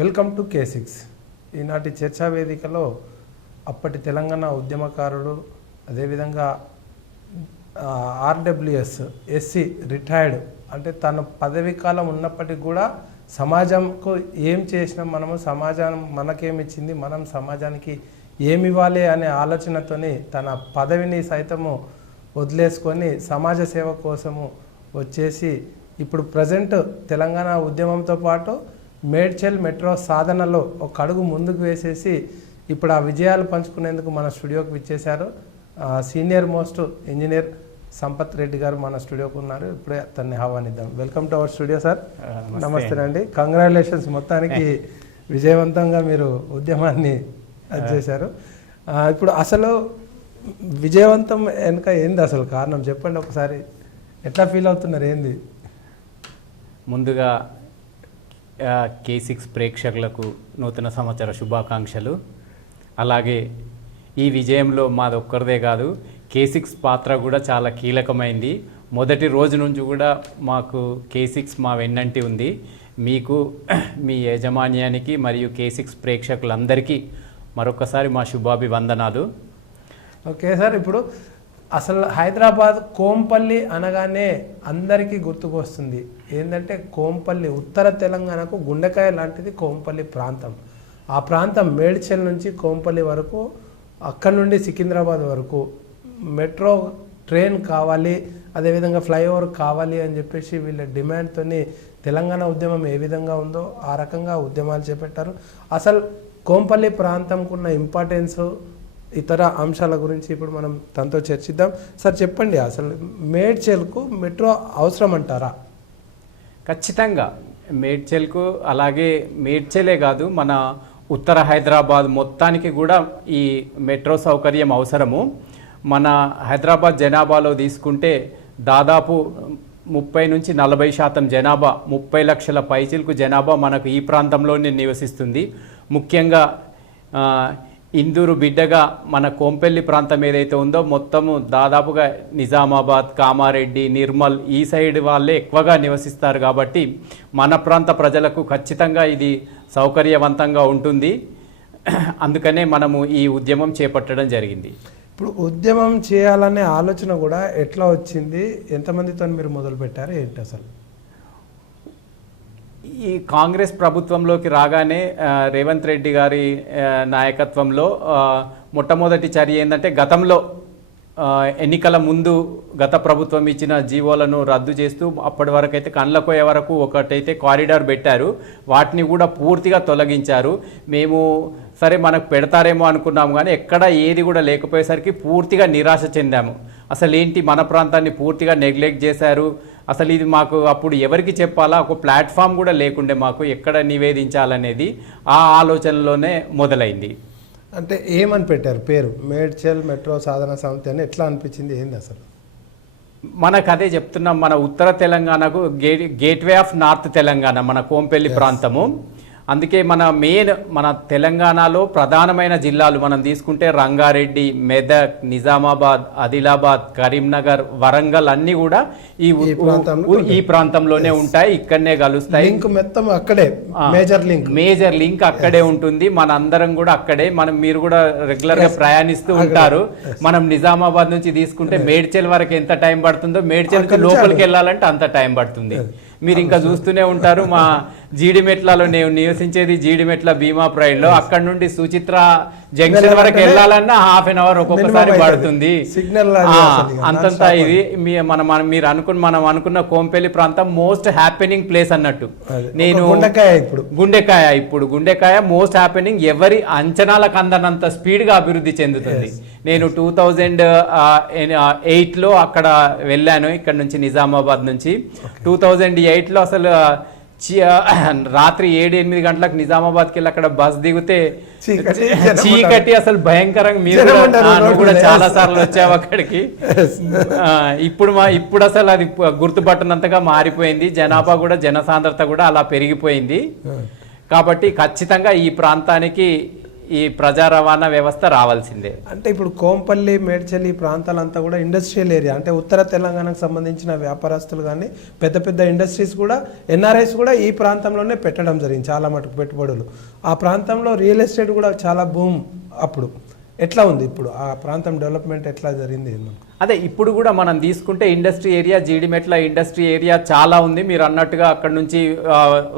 Welcome to K6. ఈనాటి చర్చా వేదికలో అప్పటి తెలంగాణ ఉద్యమకారుడు, అదేవిధంగా RWS ఎస్సీ రిటైర్డ్, అంటే తన పదవీ కాలం ఉన్నప్పటికీ కూడా సమాజంకు ఏం చేసినాం, మనము సమాజం మనకేమిచ్చింది, మనం సమాజానికి ఏమి ఇవ్వాలి అనే ఆలోచనతోని తన పదవిని సైతము వదిలేసుకొని సమాజ సేవ కోసము వచ్చేసి ఇప్పుడు ప్రజెంట్ తెలంగాణ ఉద్యమంతో పాటు మేడ్చల్ మెట్రో సాధనలో ఒక అడుగు ముందుకు వేసేసి ఇప్పుడు ఆ విజయాలు పంచుకునేందుకు మన స్టూడియోకి విచ్చేశారు. Senior most engineer Sampath Reddy గారు మన స్టూడియోకి ఉన్నారు. ఇప్పుడే తన్ని ఆహ్వానిద్దాం. Welcome to our studio sir. నమస్తే అండి. కంగ్రాచులేషన్స్, మొత్తానికి విజయవంతంగా మీరు ఉద్యమాన్ని చేశారు. ఇప్పుడు అసలు విజయవంతం వెనుక ఏంది అసలు కారణం చెప్పండి ఒకసారి. ఎట్లా ఫీల్ అవుతున్నారు, ఏంది? ముందుగా K6 ప్రేక్షకులకు నూతన సంవత్సర శుభాకాంక్షలు. అలాగే ఈ విజయంలో మాది ఒక్కరిదే కాదు, K6 పాత్ర కూడా చాలా కీలకమైంది. మొదటి రోజు నుంచి కూడా మాకు K6 మా వెన్నంటి ఉంది. మీకు, మీ యాజమాన్యానికి మరియు K6 ప్రేక్షకులందరికీ మరొకసారి మా శుభాభివందనాలు. ఓకే సార్, ఇప్పుడు అసలు హైదరాబాద్ కోంపల్లి అనగానే అందరికీ గుర్తుకొస్తుంది ఏంటంటే కోంపల్లి, ఉత్తర తెలంగాణకు గుండెకాయ లాంటిది కోంపల్లి ప్రాంతం. ఆ ప్రాంతం మేడ్చల్ నుంచి కోంపల్లి వరకు, అక్కడి నుండి సికింద్రాబాద్ వరకు మెట్రో ట్రైన్ కావాలి, అదేవిధంగా ఫ్లైఓవర్ కావాలి అని చెప్పేసి వీళ్ళ డిమాండ్తో తెలంగాణ ఉద్యమం ఏ విధంగా ఉందో ఆ రకంగా ఉద్యమాలు చేపట్టారు. అసలు కోంపల్లి ప్రాంతంకు ఉన్న ఇంపార్టెన్స్, ఇతర అంశాల గురించి ఇప్పుడు మనం తనతో చర్చిద్దాం. సార్ చెప్పండి, అసలు మేడ్చల్కు మెట్రో అవసరం అంటారా? ఖచ్చితంగా మేడ్చల్కు, అలాగే మేడ్చలే కాదు మన ఉత్తర హైదరాబాద్ మొత్తానికి కూడా ఈ మెట్రో సౌకర్యం అవసరము. మన హైదరాబాద్ జనాభాలో తీసుకుంటే దాదాపు 30 నుంచి 40% జనాభా, 30 లక్షల పైచిలకు జనాభా మనకు ఈ ప్రాంతంలోనే నివసిస్తుంది. ముఖ్యంగా ఇందూరు బిడ్డగా మన కోంపల్లి ప్రాంతం ఏదైతే ఉందో మొత్తము దాదాపుగా నిజామాబాద్, కామారెడ్డి, నిర్మల్ ఈ సైడ్ వాళ్ళే ఎక్కువగా నివసిస్తారు. కాబట్టి మన ప్రాంత ప్రజలకు ఖచ్చితంగా ఇది సౌకర్యవంతంగా ఉంటుంది. అందుకనే మనము ఈ ఉద్యమం చేపట్టడం జరిగింది. ఇప్పుడు ఉద్యమం చేయాలనే ఆలోచన కూడా ఎట్లా వచ్చింది, ఎంతమందితో మీరు మొదలుపెట్టారు, ఏంటి అసలు? ఈ కాంగ్రెస్ ప్రభుత్వంలోకి రాగానే రేవంత్ రెడ్డి గారి నాయకత్వంలో మొట్టమొదటి చర్య ఏంటంటే, గతంలో ఎన్నికల ముందు గత ప్రభుత్వం ఇచ్చిన జీవోలను రద్దు చేస్తూ అప్పటి వరకు అయితే కండ్లకోయ వరకు ఒకటైతే కారిడార్ పెట్టారు, వాటిని కూడా పూర్తిగా తొలగించారు. మేము సరే మనకు పెడతారేమో అనుకున్నాము, కానీ ఎక్కడ ఏది కూడా లేకపోయేసరికి పూర్తిగా నిరాశ చెందాము. అసలు ఏంటి, మన ప్రాంతాన్ని పూర్తిగా నెగ్లెక్ట్ చేశారు. అసలు ఇది మాకు అప్పుడు ఎవరికి చెప్పాలా, ఒక ప్లాట్ఫామ్ కూడా లేకుండే మాకు ఎక్కడ నివేదించాలనేది ఆ ఆలోచనలోనే మొదలైంది. అంటే ఏమని పెట్టారు పేరు? మేడ్చల్ మెట్రో సాధన సమితి అని ఎట్లా అనిపించింది, ఏంది అసలు? మనకు అదే చెప్తున్నాం, మన ఉత్తర తెలంగాణకు గేట్వే ఆఫ్ నార్త్ తెలంగాణ మన కోంపల్లి ప్రాంతము. అందుకే మన తెలంగాణలో ప్రధానమైన జిల్లాలు మనం తీసుకుంటే రంగారెడ్డి, మెదక్, నిజామాబాద్, ఆదిలాబాద్, కరీంనగర్, వరంగల్ అన్నీ కూడా ఈ ప్రాంతంలోనే ఉంటాయి, ఇక్కడనే కలుస్తాయి. మేజర్ లింక్ అక్కడే ఉంటుంది. మన అందరం కూడా అక్కడే, మీరు కూడా రెగ్యులర్ గా ప్రయాణిస్తూ ఉంటారు. మనం నిజామాబాద్ నుంచి తీసుకుంటే మేడ్చల్ వరకు ఎంత టైం పడుతుందో, మేడ్చల్ నుంచి లోపలికి వెళ్ళాలంటే అంత టైం పడుతుంది. మీరు ఇంకా చూస్తూనే ఉంటారు. మా జీడిమెట్లలో నేను నివసించేది జీడిమెట్ల భీమా ప్రైడ్లో, అక్కడ నుండి సుచిత్ర జంక్షన్ వరకు వెళ్ళాలన్నా ½ an hour ఒక్కొక్కసారి పడుతుంది. అంతంతా ఇది మనం అనుకున్న కోంపల్లి ప్రాంతం మోస్ట్ హ్యాపెనింగ్ ప్లేస్ అన్నట్టు. నేను గుండెకాయ మోస్ట్ హ్యాపెనింగ్, ఎవరి అంచనాలకు అందనంత స్పీడ్ గా అభివృద్ధి చెందుతుంది. నేను 2008లో అక్కడ వెళ్ళాను, ఇక్కడ నుంచి నిజామాబాద్ నుంచి. 2008లో అసలు రాత్రి 7-8 గంటలకు నిజామాబాద్కి వెళ్ళి అక్కడ బస్ దిగితే చీకటి, అసలు భయంకరంగా. మీరు కూడా చాలా సార్లు వచ్చావు అక్కడికి. ఇప్పుడు అసలు అది గుర్తుపట్టనంతగా మారిపోయింది. జనాభా కూడా, జనసాంద్రత కూడా అలా పెరిగిపోయింది. కాబట్టి ఖచ్చితంగా ఈ ప్రాంతానికి ఈ ప్రజా రవాణా వ్యవస్థ రావాల్సిందే. అంటే ఇప్పుడు కోంపల్లి, మేడ్చల్ ఈ ప్రాంతాలంతా కూడా ఇండస్ట్రియల్ ఏరియా, అంటే ఉత్తర తెలంగాణకు సంబంధించిన వ్యాపారస్తులు కానీ పెద్ద పెద్ద ఇండస్ట్రీస్ కూడా ఎన్ఆర్ఐస్ కూడా ఈ ప్రాంతంలోనే పెట్టడం జరిగింది, చాలా మటుకు పెట్టుబడులు. ఆ ప్రాంతంలో రియల్ ఎస్టేట్ కూడా చాలా బూమ్. అప్పుడు ఎట్లా ఉంది, ఇప్పుడు ఆ ప్రాంతం డెవలప్మెంట్ ఎట్లా జరిగింది? అదే ఇప్పుడు కూడా మనం తీసుకుంటే industry area, Jeedimetla industry area చాలా ఉంది. మీరు అన్నట్టుగా అక్కడ నుంచి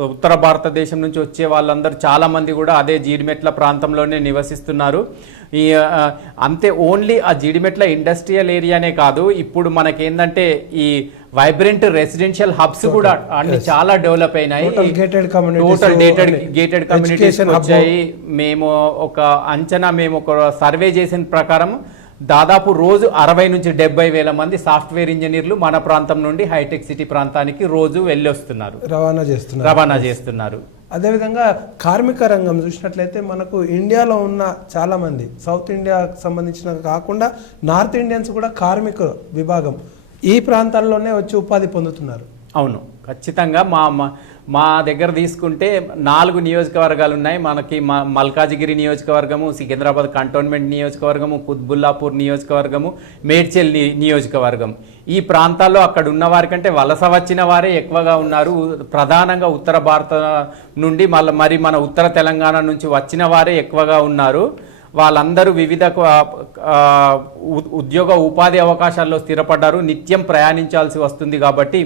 ఉత్తర భారతదేశం నుంచి వచ్చే వాళ్ళందరూ చాలా మంది కూడా అదే జీడిమెట్ల ప్రాంతంలోనే నివసిస్తున్నారు. ఈ అంతే ఓన్లీ ఆ జీడిమెట్ల ఇండస్ట్రియల్ ఏరియానే కాదు, ఇప్పుడు మనకేందంటే ఈ వైబ్రెంట్ రెసిడెన్షియల్ హబ్స్ కూడా అన్ని చాలా డెవలప్ అయినాయి. టోటల్ గేటెడ్ కమ్యూనిటీస్ వచ్చాయి. మేము ఒక అంచనా, మేము ఒక సర్వే చేసిన ప్రకారం దాదాపు రోజు 60 నుంచి 70 వేల మంది సాఫ్ట్వేర్ ఇంజనీర్లు మన ప్రాంతం నుండి హైటెక్ సిటీ ప్రాంతానికి రోజు వెళ్ళొస్తున్నారు, రవాణా చేస్తున్నారు. అదేవిధంగా కార్మిక రంగం చూసినట్లయితే మనకు ఇండియాలో ఉన్న చాలా మంది సౌత్ ఇండియాకు సంబంధించిన కాకుండా నార్త్ ఇండియన్స్ కూడా కార్మిక విభాగం ఈ ప్రాంతాల్లోనే వచ్చి ఉపాధి పొందుతున్నారు. అవును, ఖచ్చితంగా. మా దగ్గర తీసుకుంటే 4 నియోజకవర్గాలు ఉన్నాయి మనకి. మల్కాజిగిరి నియోజకవర్గము, సికింద్రాబాద్ కంటోన్మెంట్ నియోజకవర్గము, కుత్బుల్లాపూర్ నియోజకవర్గము, మేడ్చల్ నియోజకవర్గం. ఈ ప్రాంతాల్లో అక్కడ ఉన్న వారికంటే వలస వచ్చిన వారే ఎక్కువగా ఉన్నారు. ప్రధానంగా ఉత్తర భారత నుండి మరి మన ఉత్తర తెలంగాణ నుంచి వచ్చిన వారే ఎక్కువగా ఉన్నారు. వాళ్ళందరూ వివిధ ఉద్యోగ ఉపాధి అవకాశాల్లో స్థిరపడ్డారు. నిత్యం ప్రయాణించాల్సి వస్తుంది కాబట్టి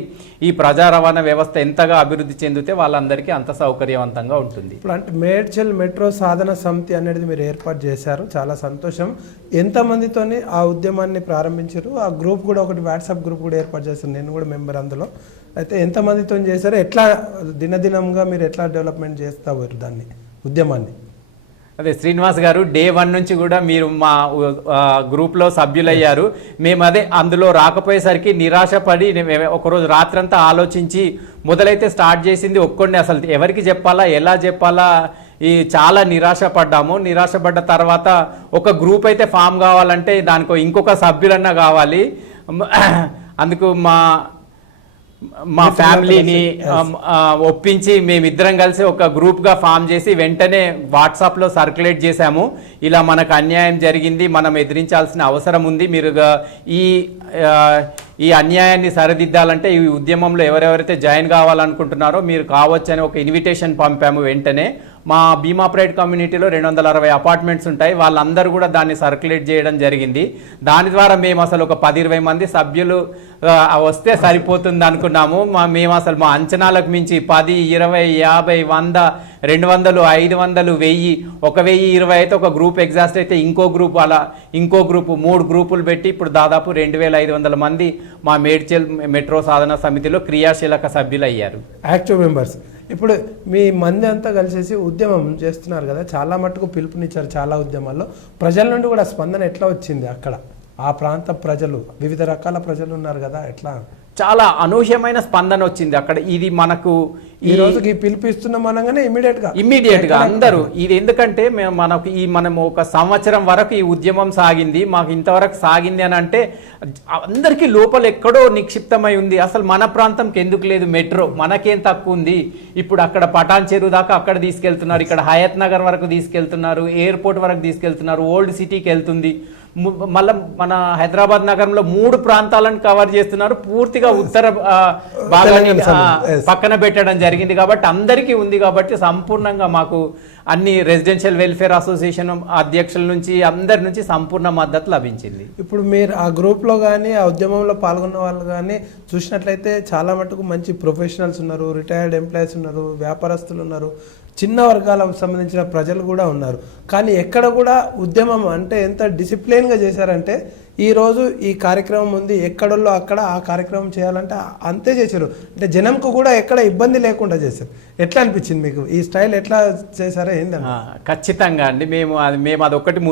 ఈ ప్రజా రవాణా వ్యవస్థ ఎంతగా అభివృద్ధి చెందితే వాళ్ళందరికీ అంత సౌకర్యవంతంగా ఉంటుంది. ఇప్పుడు అంటే మేడ్చల్ మెట్రో సాధన సమితి అనేది మీరు ఏర్పాటు చేశారు, చాలా సంతోషం. ఎంతమందితోని ఆ ఉద్యమాన్ని ప్రారంభించారు? ఆ గ్రూప్ కూడా ఒకటి వాట్సాప్ గ్రూప్ కూడా ఏర్పాటు చేశారు, నేను కూడా మెంబర్ అందులో. అయితే ఎంతమందితో చేశారు, ఎట్లా దినదినంగా మీరు ఎట్లా డెవలప్మెంట్ చేస్తారు దాన్ని, ఉద్యమాన్ని? అదే శ్రీనివాస్ గారు, డే 1 నుంచి కూడా మీరు మా గ్రూప్లో సభ్యులయ్యారు. మేము అదే అందులో రాకపోయేసరికి నిరాశపడి ఒకరోజు రాత్రంతా ఆలోచించి మొదలైతే స్టార్ట్ చేసింది ఒక్కొండి. అసలు ఎవరికి చెప్పాలా, ఎలా చెప్పాలా, చాలా నిరాశపడ్డాము. నిరాశపడ్డ తర్వాత ఒక గ్రూప్ అయితే ఫామ్ కావాలంటే దానికి ఇంకొక సభ్యులన్నా కావాలి. అందుకు మా ఫ్యామిలీని ఒప్పించి మేమిద్దరం కలిసి ఒక గ్రూప్గా ఫామ్ చేసి వెంటనే వాట్సాప్లో సర్క్యులేట్ చేశాము. ఇలా మనకు అన్యాయం జరిగింది, మనం ఎదిరించాల్సిన అవసరం ఉంది, మీరు ఈ అన్యాయాన్ని సరిదిద్దాలంటే ఈ ఉద్యమంలో ఎవరెవరైతే జాయిన్ కావాలనుకుంటున్నారో మీరు కావచ్చని ఒక ఇన్విటేషన్ పంపాము. వెంటనే మా భీమాపరేట్ కమ్యూనిటీలో 260 అపార్ట్మెంట్స్ ఉంటాయి, వాళ్ళందరూ కూడా దాన్ని సర్క్యులేట్ చేయడం జరిగింది. దాని ద్వారా మేము అసలు ఒక 10-20 మంది సభ్యులు వస్తే సరిపోతుంది అనుకున్నాము. మేము అసలు మా అంచనాలకు మించి 10, 20, 50, 100, 200, 500, 1000, 1020 అయితే ఒక గ్రూప్ ఎగ్జాస్ట్ అయితే ఇంకో గ్రూప్, అలా ఇంకో గ్రూపు, 3 గ్రూపులు పెట్టి ఇప్పుడు దాదాపు 2500 మంది మా మేడ్చల్ మెట్రో సాధన సమితిలో క్రియాశీలక సభ్యులు అయ్యారు, యాక్టివ్ మెంబర్స్. ఇప్పుడు మీ మంది అంతా కలిసేసి ఉద్యమం చేస్తున్నారు కదా, చాలా మట్టుకు పిలుపునిచ్చారు చాలా ఉద్యమాల్లో. ప్రజల నుండి కూడా స్పందన ఎట్లా వచ్చింది? అక్కడ ఆ ప్రాంత ప్రజలు, వివిధ రకాల ప్రజలు ఉన్నారు కదా, ఎట్లా? చాలా అనూహ్యమైన స్పందన వచ్చింది అక్కడ. ఇది మనకు ఈ రోజుకి పిలిపిస్తున్నాం అనగానే ఇమ్మీడియట్ గా అందరూ ఇది, ఎందుకంటే మనం ఒక సంవత్సరం వరకు ఈ ఉద్యమం సాగింది, మాకు ఇంతవరకు సాగింది అని అంటే అందరికీ లోపల ఎక్కడో నిక్షిప్తమై ఉంది. అసలు మన ప్రాంతంకి ఎందుకు లేదు మెట్రో, మనకేం తక్కువ ఉంది? ఇప్పుడు అక్కడ పటాన్ చెరువు దాకా అక్కడ తీసుకెళ్తున్నారు, ఇక్కడ హయత్ నగర్ వరకు తీసుకెళ్తున్నారు, ఎయిర్పోర్ట్ వరకు తీసుకెళ్తున్నారు, ఓల్డ్ సిటీకి వెళ్తుంది. మళ్ళీ మన హైదరాబాద్ నగరంలో 3 ప్రాంతాలను కవర్ చేస్తున్నారు. పూర్తిగా ఉత్తర భాగాన్ని పక్కన పెట్టడం జరిగింది కాబట్టి అందరికీ ఉంది. కాబట్టి సంపూర్ణంగా మాకు అన్ని రెసిడెన్షియల్ వెల్ఫేర్ అసోసియేషన్ అధ్యక్షుల నుంచి అందరి నుంచి సంపూర్ణ మద్దతు లభించింది. ఇప్పుడు మీరు ఆ గ్రూప్లో కానీ ఆ ఉద్యమంలో పాల్గొన్న వాళ్ళు కానీ చూసినట్లయితే చాలా మటుకు మంచి ప్రొఫెషనల్స్ ఉన్నారు, రిటైర్డ్ ఎంప్లాయీస్ ఉన్నారు, వ్యాపారస్తులు ఉన్నారు, చిన్న వర్గాలకు సంబంధించిన ప్రజలు కూడా ఉన్నారు. కానీ ఎక్కడ కూడా ఉద్యమం అంటే ఎంత డిసిప్లిన్గా చేశారంటే ఈరోజు ఈ కార్యక్రమం ఉంది, ఎక్కడల్లో అక్కడ ఆ కార్యక్రమం చేయాలంటే అంతే చేశారు. అంటే జనంకు కూడా ఎక్కడ ఇబ్బంది లేకుండా చేశారు. ఎట్లా అనిపించింది మీకు ఈ స్టైల్, ఎట్లా చేశారో ఏంటంటే? ఖచ్చితంగా అండి, మేము అదొకటి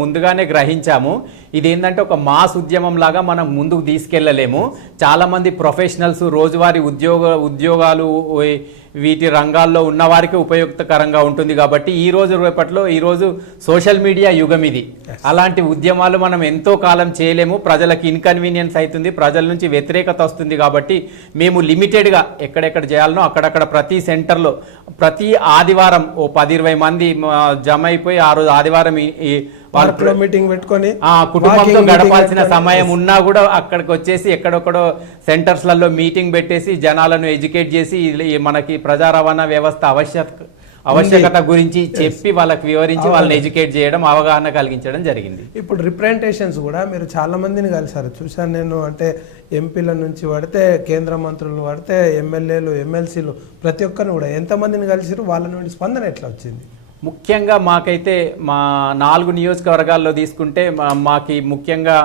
ముందుగానే గ్రహించాము. ఇదేంటంటే ఒక మాస్ ఉద్యమం లాగా మనం ముందుకు తీసుకెళ్ళలేము. చాలామంది ప్రొఫెషనల్స్ రోజువారీ ఉద్యోగాలు వీటి రంగాల్లో ఉన్న వారికి ఉపయుక్తకరంగా ఉంటుంది కాబట్టి ఈ రోజు రేపట్లో ఈరోజు సోషల్ మీడియా యుగం ఇది. అలాంటి ఉద్యమాలు మనం ఎంతో కాలం చేయలేము, ప్రజలకు ఇన్కన్వీనియన్స్ అవుతుంది, ప్రజల నుంచి వ్యతిరేకత వస్తుంది. కాబట్టి మేము లిమిటెడ్గా ఎక్కడెక్కడ చేయాలనో అక్కడక్కడ ప్రతి సెంటర్లో ప్రతి ఆదివారం ఓ 10-20 మంది జమ అయిపోయి ఆ రోజు ఆదివారం మీటింగ్ పెట్టుకొని కుటుంబంతో గడపాల్సిన సమయం ఉన్నా కూడా అక్కడికి వచ్చేసి ఎక్కడొక్కడో సెంటర్స్లలో మీటింగ్ పెట్టేసి జనాలను ఎడ్యుకేట్ చేసి మనకి ప్రజా రవాణా వ్యవస్థ ఆవశ్యకత గురించి చెప్పి వాళ్ళకి వివరించి వాళ్ళని ఎడ్యుకేట్ చేయడం, అవగాహన కలిగించడం జరిగింది. ఇప్పుడు రిప్రజెంటేషన్స్ కూడా మీరు చాలా మందిని కలిసారు, చూశాను నేను. అంటే ఎంపీల నుంచి పడితే కేంద్ర మంత్రులు పడితే ఎమ్మెల్యేలు ఎమ్మెల్సీలు ప్రతి ఒక్కరిని కూడా ఎంతమందిని కలిసిరు, వాళ్ళ నుండి స్పందన ఎట్లా వచ్చింది? ముఖ్యంగా మాకైతే మా 4 నియోజకవర్గాల్లో తీసుకుంటే మాకి ముఖ్యంగా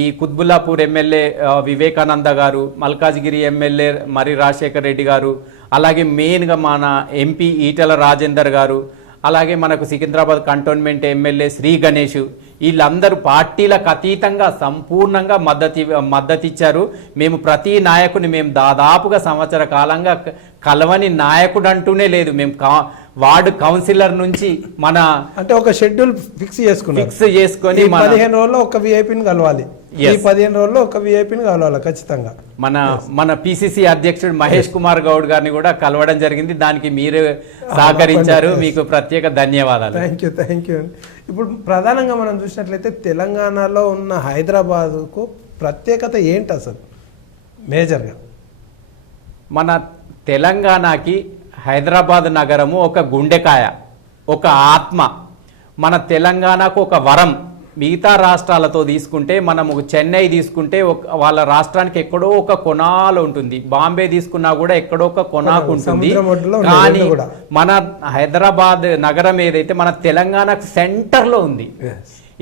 ఈ కుత్బుల్లాపూర్ ఎమ్మెల్యే వివేకానంద గారు, మల్కాజ్గిరి ఎమ్మెల్యే మరి రాజశేఖర్ రెడ్డి గారు, అలాగే మెయిన్గా మన ఎంపీ ఈటెల రాజేందర్ గారు, అలాగే మనకు సికింద్రాబాద్ కంటోన్మెంట్ ఎమ్మెల్యే శ్రీ గణేష్, వీళ్ళందరూ పార్టీలకు అతీతంగా సంపూర్ణంగా మద్దతు ఇచ్చారు. మేము ప్రతి నాయకుని మేము దాదాపుగా సంవత్సర కాలంగా కలవని నాయకుడు అంటూనే లేదు. మేము వార్డు కౌన్సిలర్ నుంచి మన అంటే ఒక షెడ్యూల్ ఫిక్స్ చేసుకొని 15 రోజుల్లో ఒక విఐపిని కలవాలి, ఈ 15 రోజుల్లో ఒక విఐపిని కలవాలి ఖచ్చితంగా. మన పిసిసి అధ్యక్షుడు మహేష్ కుమార్ గౌడ్ గారిని కూడా కలవడం జరిగింది. దానికి మీరు సహకరించారు, మీకు ప్రత్యేక ధన్యవాదాలు. Thank you. ఇప్పుడు ప్రధానంగా మనం చూసినట్లయితే తెలంగాణలో ఉన్న హైదరాబాద్కు ప్రత్యేకత ఏంటి అసలు మేజర్గా? మన తెలంగాణకి హైదరాబాద్ నగరము ఒక గుండెకాయ, ఒక ఆత్మ. మన తెలంగాణకు ఒక వరం. మిగతా రాష్ట్రాలతో తీసుకుంటే మనము చెన్నై తీసుకుంటే వాళ్ళ రాష్ట్రానికి ఎక్కడో ఒక కొనాలు ఉంటుంది, బాంబే తీసుకున్నా కూడా ఎక్కడో ఒక కొనాకు ఉంటుంది. కానీ మన హైదరాబాద్ నగరం ఏదైతే మన తెలంగాణకు సెంటర్లో ఉంది.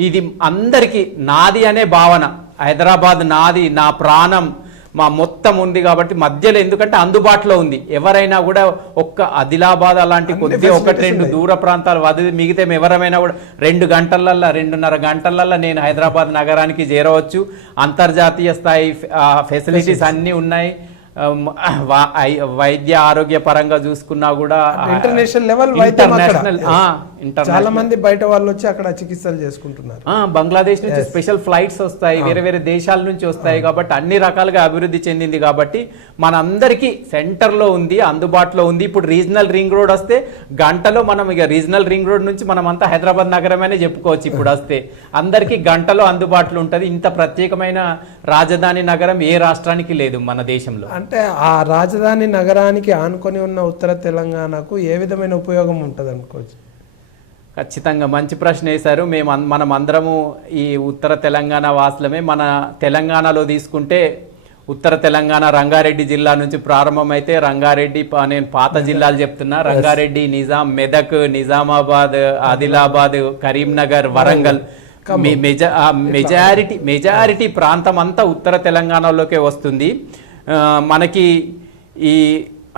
ఇది అందరికీ నాది అనే భావన. హైదరాబాద్ నాది, నా ప్రాణం, మా మొత్తం ఉంది కాబట్టి మధ్యలో, ఎందుకంటే అందుబాటులో ఉంది. ఎవరైనా కూడా ఒక్క ఆదిలాబాద్ అలాంటి కొద్దిగా 1-2 దూర ప్రాంతాలు వదిలి మిగితే ఎవరైనా కూడా 2 గంటలల్లో 2.5 గంటలల్లో నేను హైదరాబాద్ నగరానికి చేరవచ్చు. అంతర్జాతీయ స్థాయి ఫెసిలిటీస్ అన్నీ ఉన్నాయి. వైద్య ఆరోగ్య పరంగా చూసుకున్నా కూడా ఇంటర్నేషనల్ లెవెల్ చాలా మంది బయట వాళ్ళు వచ్చి అక్కడ చికిత్సలు చేసుకుంటున్నారు. బంగ్లాదేశ్ నుంచి స్పెషల్ ఫ్లైట్స్ వస్తాయి, వేరే వేరే దేశాల నుంచి వస్తాయి. కాబట్టి అన్ని రకాలుగా అభివృద్ధి చెందింది. కాబట్టి మనందరికీ సెంటర్లో ఉంది, అందుబాటులో ఉంది. ఇప్పుడు రీజనల్ రింగ్ రోడ్ వస్తే గంటలో మనం ఇక రీజనల్ రింగ్ రోడ్ నుంచి మనం అంతా హైదరాబాద్ నగరమనే చెప్పుకోవచ్చు. ఇప్పుడు వస్తే అందరికీ గంటలో అందుబాటులో ఉంటుంది. ఇంత ప్రత్యేకమైన రాజధాని నగరం ఏ రాష్ట్రానికి లేదు మన దేశంలో. అంటే ఆ రాజధాని నగరానికి ఆనుకొని ఉన్న ఉత్తర తెలంగాణకు ఏ విధమైన ఉపయోగం ఉంటుంది అనుకోవచ్చు? ఖచ్చితంగా మంచి ప్రశ్న వేశారు. మనం అందరము ఈ ఉత్తర తెలంగాణ వాసులమే. మన తెలంగాణలో తీసుకుంటే ఉత్తర తెలంగాణ రంగారెడ్డి జిల్లా నుంచి ప్రారంభమైతే రంగారెడ్డి, నేను పాత జిల్లాలు చెప్తున్నా, రంగారెడ్డి, మెదక్, నిజామాబాద్, ఆదిలాబాద్, కరీంనగర్, వరంగల్, మెజారిటీ ప్రాంతం అంతా ఉత్తర తెలంగాణలోకే వస్తుంది. మనకి ఈ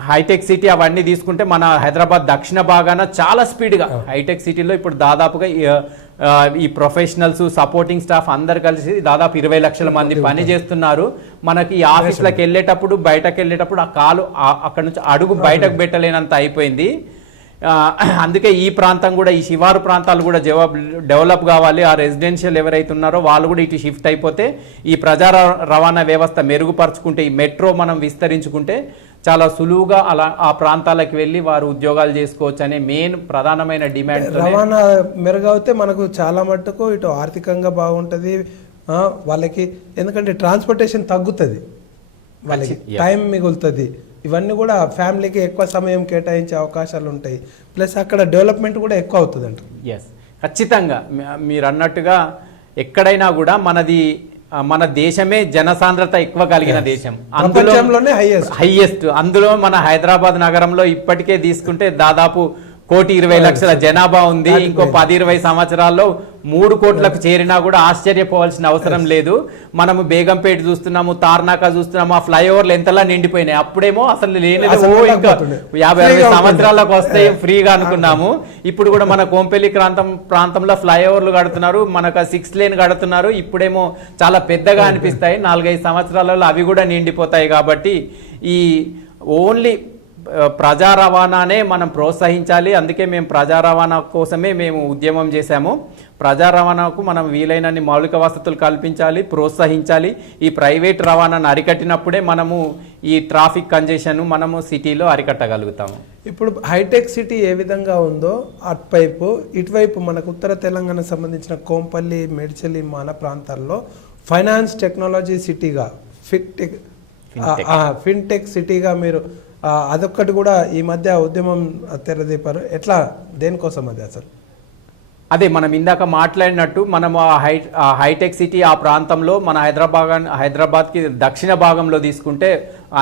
హైటెక్ సిటీ అవన్నీ తీసుకుంటే మన హైదరాబాద్ దక్షిణ భాగాన చాలా స్పీడ్గా హైటెక్ సిటీలో ఇప్పుడు దాదాపుగా ఈ ప్రొఫెషనల్స్, సపోర్టింగ్ స్టాఫ్ అందరు కలిసి దాదాపు 20 లక్షల మంది పని చేస్తున్నారు. మనకి ఈ ఆఫీస్లకు వెళ్ళేటప్పుడు బయటకు వెళ్ళేటప్పుడు ఆ కాలు అక్కడ నుంచి అడుగు బయటకు పెట్టలేనంత అయిపోయింది. అందుకే ఈ ప్రాంతం కూడా, ఈ శివారు ప్రాంతాలు కూడా డెవలప్ కావాలి. ఆ రెసిడెన్షియల్ ఎవరైతే ఉన్నారో వాళ్ళు కూడా ఇటు షిఫ్ట్ అయిపోతే ఈ ప్రజా రవాణా వ్యవస్థ మెరుగుపరుచుకుంటే, ఈ మెట్రో మనం విస్తరించుకుంటే చాలా సులువుగా అలా ఆ ప్రాంతాలకు వెళ్ళి వారు ఉద్యోగాలు చేసుకోవచ్చు అనే మెయిన్ ప్రధానమైన డిమాండ్. రవాణా మెరుగవుతే మనకు చాలా మట్టుకు ఇటు ఆర్థికంగా బాగుంటుంది వాళ్ళకి, ఎందుకంటే ట్రాన్స్పోర్టేషన్ తగ్గుతుంది, వాళ్ళకి టైం మిగులుతుంది. ఇవన్నీ కూడా ఫ్యామిలీకి ఎక్కువ సమయం కేటాయించే అవకాశాలు ఉంటాయి. ప్లస్ అక్కడ డెవలప్మెంట్ కూడా ఎక్కువ అవుతుంది అంట. ఎస్, ఖచ్చితంగా మీరు అన్నట్టుగా ఎక్కడైనా కూడా మన దేశమే జనసాంద్రత ఎక్కువ కలిగిన దేశం, అందులోనే హైయెస్ట్. అందులో మన హైదరాబాద్ నగరంలో ఇప్పటికే తీసుకుంటే దాదాపు 1,20,00,000 జనాభా ఉంది. ఇంకో 10-20 సంవత్సరాల్లో 3 కోట్లకు చేరినా కూడా ఆశ్చర్యపోవాల్సిన అవసరం లేదు. మనము బేగంపేట చూస్తున్నాము, తార్నాక చూస్తున్నాము, ఆ ఫ్లైఓవర్లు ఎంతలా నిండిపోయినాయి. అప్పుడేమో అసలు లేనిది ఇంకా 50-60 సంవత్సరాలకు వస్తాయి ఫ్రీగా అనుకున్నాము. ఇప్పుడు కూడా మన కోంపల్లి ప్రాంతంలో ఫ్లైఓవర్లు కడుతున్నారు, మనకు 6 లేన్ కడుతున్నారు. ఇప్పుడేమో చాలా పెద్దగా అనిపిస్తాయి. 4-5 సంవత్సరాలలో అవి కూడా నిండిపోతాయి. కాబట్టి ఈ ఓన్లీ ప్రజా రవాణానే మనం ప్రోత్సహించాలి. అందుకే మేము ప్రజా రవాణా కోసమే మేము ఉద్యమం చేశాము. ప్రజా రవాణాకు మనం వీలైనన్ని మౌలిక వసతులు కల్పించాలి, ప్రోత్సహించాలి. ఈ ప్రైవేట్ రవాణాను అరికట్టినప్పుడే మనము ఈ ట్రాఫిక్ కంజెషన్ మనము సిటీలో అరికట్టగలుగుతాము. ఇప్పుడు హైటెక్ సిటీ ఏ విధంగా ఉందో అటువైపు ఇటువైపు మనకు ఉత్తర తెలంగాణకు సంబంధించిన కోంపల్లి, మేడ్చల్ మన ప్రాంతాల్లో ఫైనాన్స్ టెక్నాలజీ సిటీగా ఫిన్టెక్ సిటీగా మీరు అదొక్కటి కూడా ఈ మధ్య ఉద్యమం తెరదీపారు. ఎట్లా, దేనికోసం అది అసలు? అదే మనం ఇందాక మాట్లాడినట్టు మనము హైటెక్ సిటీ ఆ ప్రాంతంలో మన హైదరాబాద్కి దక్షిణ భాగంలో తీసుకుంటే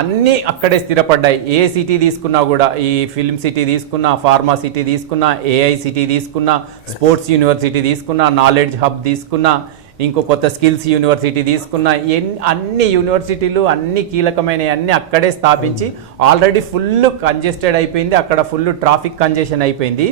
అన్నీ అక్కడే స్థిరపడ్డాయి. ఏ సిటీ తీసుకున్నా కూడా, ఈ ఫిల్మ్ సిటీ తీసుకున్నా, ఫార్మా సిటీ తీసుకున్నా, ఏఐ సిటీ తీసుకున్నా, స్పోర్ట్స్ యూనివర్సిటీ తీసుకున్నా, నాలెడ్జ్ హబ్ తీసుకున్నా, ఇంకో కొత్త స్కిల్స్ యూనివర్సిటీ తీసుకున్న అన్ని యూనివర్సిటీలు అన్ని కీలకమైన అన్ని అక్కడే స్థాపించి ఆల్రెడీ ఫుల్ కంజెస్టెడ్ అయిపోయింది. అక్కడ ఫుల్ ట్రాఫిక్ కంజెషన్ అయిపోయింది.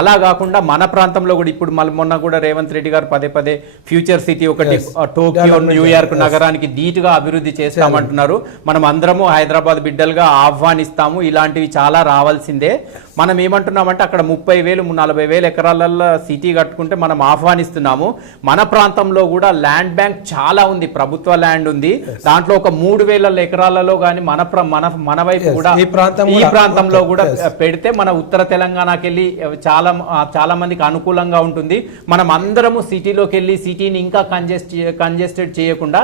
అలా కాకుండా మన ప్రాంతంలో కూడా ఇప్పుడు మొన్న కూడా రేవంత్ రెడ్డి గారు పదే పదే ఫ్యూచర్ సిటీ ఒకటి టోక్యో, న్యూయార్క్ నగరానికి ధీటుగా అభివృద్ధి చేస్తామంటున్నారు. మనం అందరము హైదరాబాద్ బిడ్డలుగా ఆహ్వానిస్తాము. ఇలాంటివి చాలా రావాల్సిందే. మనం ఏమంటున్నామంటే అక్కడ 30,000-40,000 ఎకరాలలో సిటీ కట్టుకుంటే మనం ఆహ్వానిస్తున్నాము. మన ప్రాంతంలో కూడా ల్యాండ్ బ్యాంక్ చాలా ఉంది, ప్రభుత్వ ల్యాండ్ ఉంది. దాంట్లో ఒక 3,000 ఎకరాలలో కానీ మన వైపు కూడా ఈ ప్రాంతంలో కూడా పెడితే మన ఉత్తర తెలంగాణకి వెళ్ళి చాలా మందికి అనుకూలంగా ఉంటుంది. మనం అందరము సిటీలోకి వెళ్ళి సిటీని ఇంకా కంజెస్టెడ్ చేయకుండా